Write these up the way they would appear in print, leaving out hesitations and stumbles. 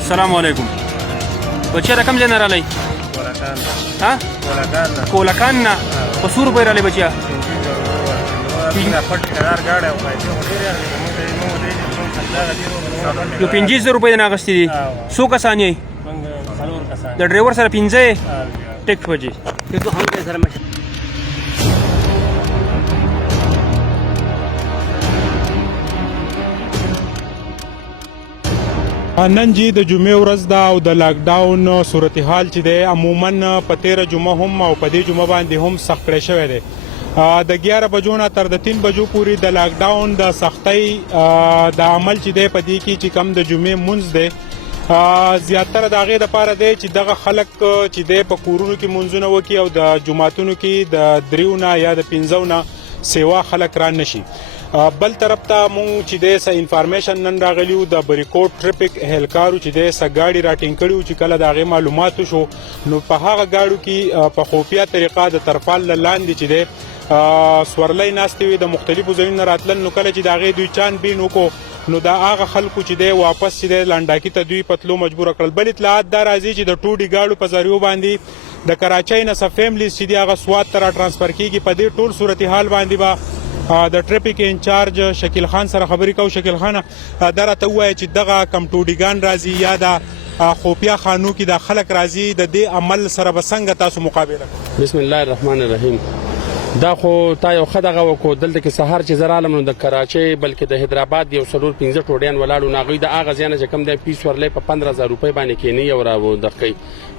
السلام علیکم. بچیا د کوم ځای نه رالی؟ کولکان نه. په څو روپۍ رالی بچیا؟ یو 50 روپۍ دې نه اخیستې دي. څو کسان یې؟ د ډرایور سره 15 یې؟ ټیک بچي. نن چې د جمعې ورځ ده او د لاک ډاون صورتحال چې دی عموما په 13 جمعه هم او په دې جمعه باندې هم سخت کړی شوی دی. د 11 بجو نه تر د 3 بجو پورې د لاک ډاون د سختۍ د عمل چې دی په دې کې چې کم د جمعې مونځ دی زیاتره د هغې دپاره دی چې دغه خلک چې دی په کورونو کې مونځونه وکړي او د جوماتونو کې د 3 نه یا د 15 نه سیوا خلک را نشي. بل طرف ته مونږ چې دی څه انفارمیشن نن راغلیو د بریکوټ ټریفک اهلکارو چې دی څه ګاډي راټینګ کړي وو چې کله د هغې معلومات وشو نو په هغه ګاډو کې په خفیه طریقه د ترپال له لاندې چې دی سورلۍ ناستې وي د مختلفو ځایونو نه راتلل نو کله چې د هغې دوی چانبین وکړو نو دا هغه خلکو چې دی واپس چې دی لنډاکي ته دوی په تلو مجبوره کړل. بل اطلاعات دا راځي چې د ټوډي ګاډو په ذریعو باندې د کراچۍ نه څه فیملیز چې دی هغه سوات ته را ټرانسفر کېږي. په دې ټول صورتحال باندې به د ټریفک انچارج شکیل خان سره خبرې کوو. شکیل خان دا راته ووایه چې دغه کم ټوډیګان راځي یا د خوفیه خانو کې د خلک راځي د دې عمل سره به څنګه تاسو مقابله کوئ؟ بسم الله الرحمن الرحیم. دا خو تا یو ښه دغه وکړو دلته کې سهار چې زه رالم نو د کراچۍ بلکې د حیدرآباد یو 4-5 ټوډیان ولاړو نو هغوی د هغه ځای نه چې کوم دی پیس ورلی په 15,000 روپۍ باندې کینی او راودغ کوي.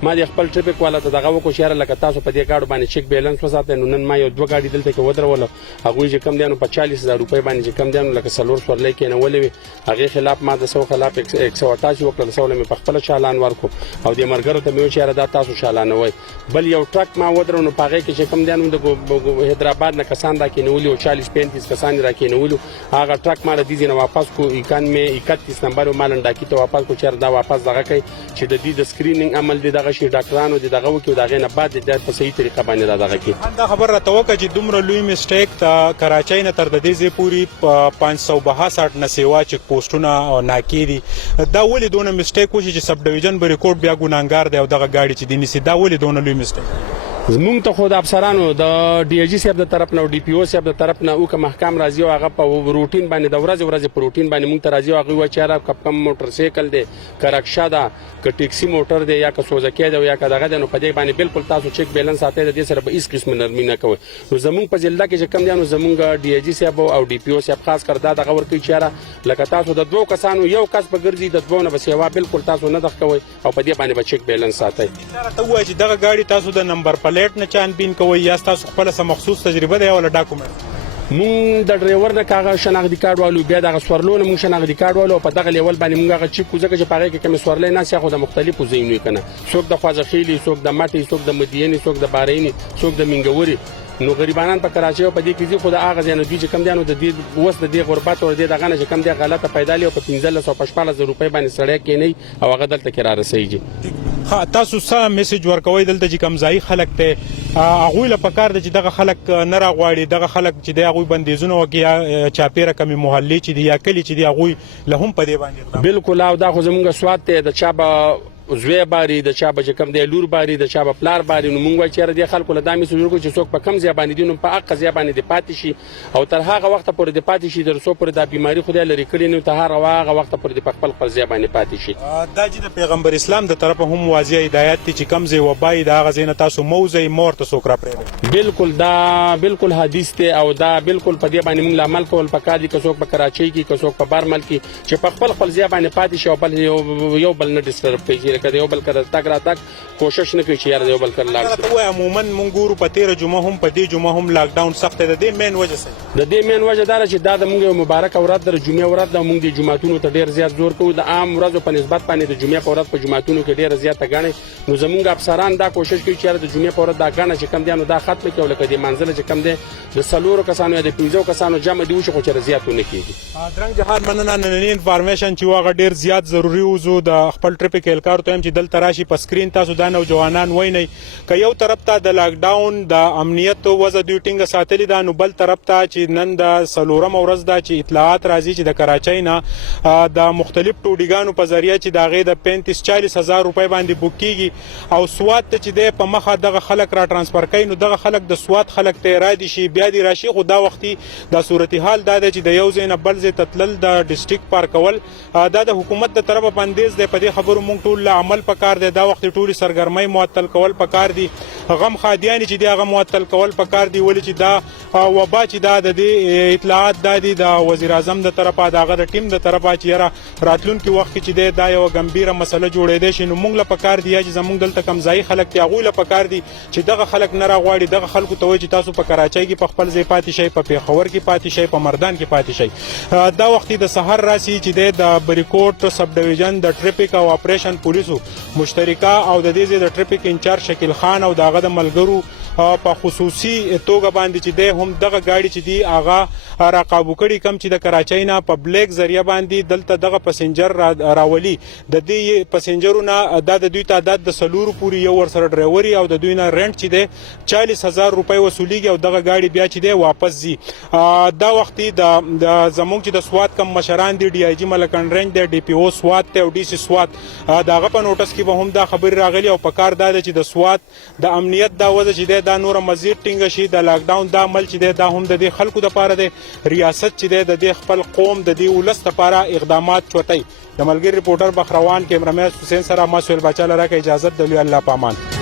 ما د خپل ټریفک والا ته دغه وکړو چې یاره لکه تاسو په دې ګاډو باندې چیک بیلنس وساتئ نو نن ما یو 2 ګاډي دلته کې ودرولو هغوی چې کوم دی نو په 40,000 روپۍ باندې چې کوم دی نو لکه 4 سورلۍ کېنولې وي هغې خلاف ما د 100 خلاف 188 وکړل. 100 مې په خپله چالان ورکړو او دې ملګرو ته مې وویل چې یاره دا تاسو چالانوئ. بل یو ټرک ما ودرو نو په هغې کې چې کوم دی نو د حیدرآباد نه کسان را کېنولي او 40-35 کسان را کېنولو هغه ټرک ما له دې ځای نه واپس کو 31 نمبر ما لنډاکي ته واپس کو چېرې دا واپس دغه کوي چې د دې د سکرینینګ عمل دی دغه شي ډاکټرانو د دغه وکړي د هغې نه بعد د په صحیح طریقه باندې را دغه کړي. دا خبر راته وکړه چې دومره لوی مسټیک د کراچۍ نه تر د دې ځای پورې 562 نه سیوا چک پوسټونه او ناکې دي. دا ولې دونه مسټیک وشي چې سب ډیویژن بریکوټ بیا ګناهګار دی او دغه ګاډي چې دی نیسي دا ولې دونه لوی مسټیک؟ زمونږ ته خو د افسرانو د ډي ایچ جي صاحب د طرف نه او ډي پی او صاحب د طرف نه او که محکم راځي او هغه په روټین باندې د ورځې په روټین باندې مونږ ته راځي او هغوی وایي چې یاره که کم موټر سایکل دی که رکشه ده که ټیکسي موټر دی یا که سوزکۍ دی یا که دغه دی نو په دې باندې بالکل تاسو چیک بیلنس ساتئ د دې سره به هېڅ قسم نرمي نه کوئ. نو زمونږ په ضلع کې چې کوم دی نو زمونږ ډي ایچ جي صاحب او ډي پی او صاحب خاص کر دا دغه ورکوي چې یاره لکه تاسو د 2 کسانو یو کس به ګرځي د 2 نه به سیوا بالکل تاسو نه دغه کوئ او په دې باندې به چیک بیلنس ساتئ. راته ووایه چې دغه ګاډي تاسو د نمبر پلیټ نه چانبین کوئ یا ستاسو خپله څه مخصوص تجربه ده یا ولا ډاکومنټ؟ مونږ د ډرایور نه کاغه شناختی کارت والو بیا دغه سورلو نه مونږ شناختی کارت والو په دغه لیول باندې مونږ هغه چیک کوو ځکه چې په هغې کې کومې سورلۍ ناستې خو د مختلفو ځایونو یې که نه څوک د خوازخیلي څوک د مټې څوک د مدینې څوک د بارینې څوک د مینګورې نو غریبانان په کراچۍ او په دې کې ځي خو د هغه ځای نه دوی چې کوم دی نو د دې اوس د دې غربت او د دې دغه نه چې کوم دی غلطه پیدا لي او په 15 او په 14,000 روپۍ باندې سړی کېنی او هغه دلته کې را رسېږي. تاسو څه میسج ورکوئ دلته چې کوم ځایي خلک دی هغوی له پکار دی چې دغه خلک نه راغواړي دغه خلک چې دی هغوی بندیزونه وکړي یا چاپېره کمې محلې چې دي یا کلي چې دي هغوی له هم په دې باندې بالکل او دا خو زمونږ سوات دی د چا به زوی باري د چا به چې کوم دی لور باري د چا به پلار باري نو مونږ وایو چې یاره دې خلکو له دا میسج ورکړو چې څوک په کم ځای باندې دي نو په حقه ځای باندې دې پاتې شي او تر هغه وخته پورې دې پاتې شي تر څو پورې دا بیماري خدای لرې کړي نو تر هغه وخته پورې دې په خپل ځای باندې پاتې شي. دا چې د پیغمبر اسلام د طرفه هم واضح هدایت دی چې کم ځای وبایي د هغه ځای نه تاسو موځئ مور ته څوک راپرېږدئ. بالکل دا بالکل حدیث دی او دا بالکل په دې باندې مونږ له عمل کول پکار دي که څوک په کراچۍ کې که څوک په برمل کې چې په خپل ځای باندې پاتې شي او بل یو بل نه ډسټرب کوي چې لکه یو بل تګ راتګ کوشش نه کوي چې یاره یو بل کله لاړ شي. عموما مونږ ګورو په 13 جمعه هم په دې جمعه هم لاک ډاون سخت دی د دې مین وجه څه د دې مین وجه دا چې دا د مونږ یو مبارک ورځ د جمعې ورځ د مونږ د جمعتونو ته ډیر زیات زور کوو د عام ورځو په نسبت باندې د جمعې په ورځ په جمعتونو کې ډیر زیات غاڼې نو زمونږ افسران دا کوشش کوي چې د جمعې په ورځ دا غاڼه چې کم دی نو دا ختم کړي لکه د منځله چې کم دی د 4 کسانو یا د 15 کسانو جمع دی وشي خو چې زیات نه کیږي. درنګ جهاد مننه نننی انفارمیشن چې واغه ډیر زیات ضروری وزو د خپل ټریفیک اهلکار ته هم چې دلته راشي په سکرین تاسو دا نوجوانان وینئ که یو طرف ته د لاک ډاون د امنیت وضع دوی ټینګه ساتلې ده نو بل طرف ته چې نن د 4 ورځ ده چې اطلاعات راځي چې د کراچۍ نه د مختلف ټوډیګانو په ذریعه چې د هغې د 35-40 هزار روپۍ باندې بوک کیږي او سوات ته چې دی په مخه دغه خلک را ټرانسفر کوي نو دغه خلک د سوات خلک ته ارادي شي بیا دې راشي خو دا وختي د صورتحال دا دی چې د یو ځای نه بل ځای ته تلل د ډسټریکټ پارکول دا د حکومت د طرفه بندیز دی په دې خبرو موږ ټول له عمل پکار دی دا وخت ټولې سرګرمۍ معطل کول پکار دي غم خادیانی چې دی هغه معطل کول پکار دی ولې چې دا وبا چې دا د دې اطلاعات دا دي د وزیر اعظم د طرفه دغه د ټیم د طرفه چې یاره راتلونکي وخت کې چې دی دا یو ګمبیره مسله جوړېدای شي نو موږ له پکار دی چې زموږ دلته کمزایي خلک دی هغوی له پکار دي چې دغه خلک نه راغواړي دغه خلکو ته وایي چې تاسو په کراچۍ کې په خپل ځای پاتې شئ په پېښور کې پاتې شئ په مردان کې پاتې شئ دا وخت د سحر راسي چې د بریکوټ سب ډیویژن د ټریفیک او اپریشن پولیسو مشترکه او د دې د ټریفیک انچارج شکیل خان او دغه د ملګرو په خصوصي توګه باندې چې دی هم دغه گاډي چې دی هغه راقابو کړي کم چې د کراچۍ نه په بلیک ذریعہ باندې دلته دغه پسنجر راولي د دې پسنجرونو د دوی تعداد د 4 پورې یو ور سره ډرایوري او د دوی نه رنټ چې دی 40,000 روپۍ وصولیږي او دغه گاډي بیا چې دی واپس ځي دا وخت د زموږ چې د سوات کم مشران دي ډي آی جی ملکن رنج دی ډي پی او سوات ته او ډي سي سوات دغه په نوټس کې به هم دا خبر راغلی او په کار دا چې د سوات د امنیت دا وضع چې دی دا نور مزید ټینګ شي د لاک ډاون دا عمل چې دی دا هم د دې خلکو لپاره دی ریاست چې دی د دې خپل قوم د دې ولس لپاره اقدامات چوتای د ملګری ریپورټر بخروان کیمرامین حسین سره ما سهیل بچا لره کې اجازه د الله پامان.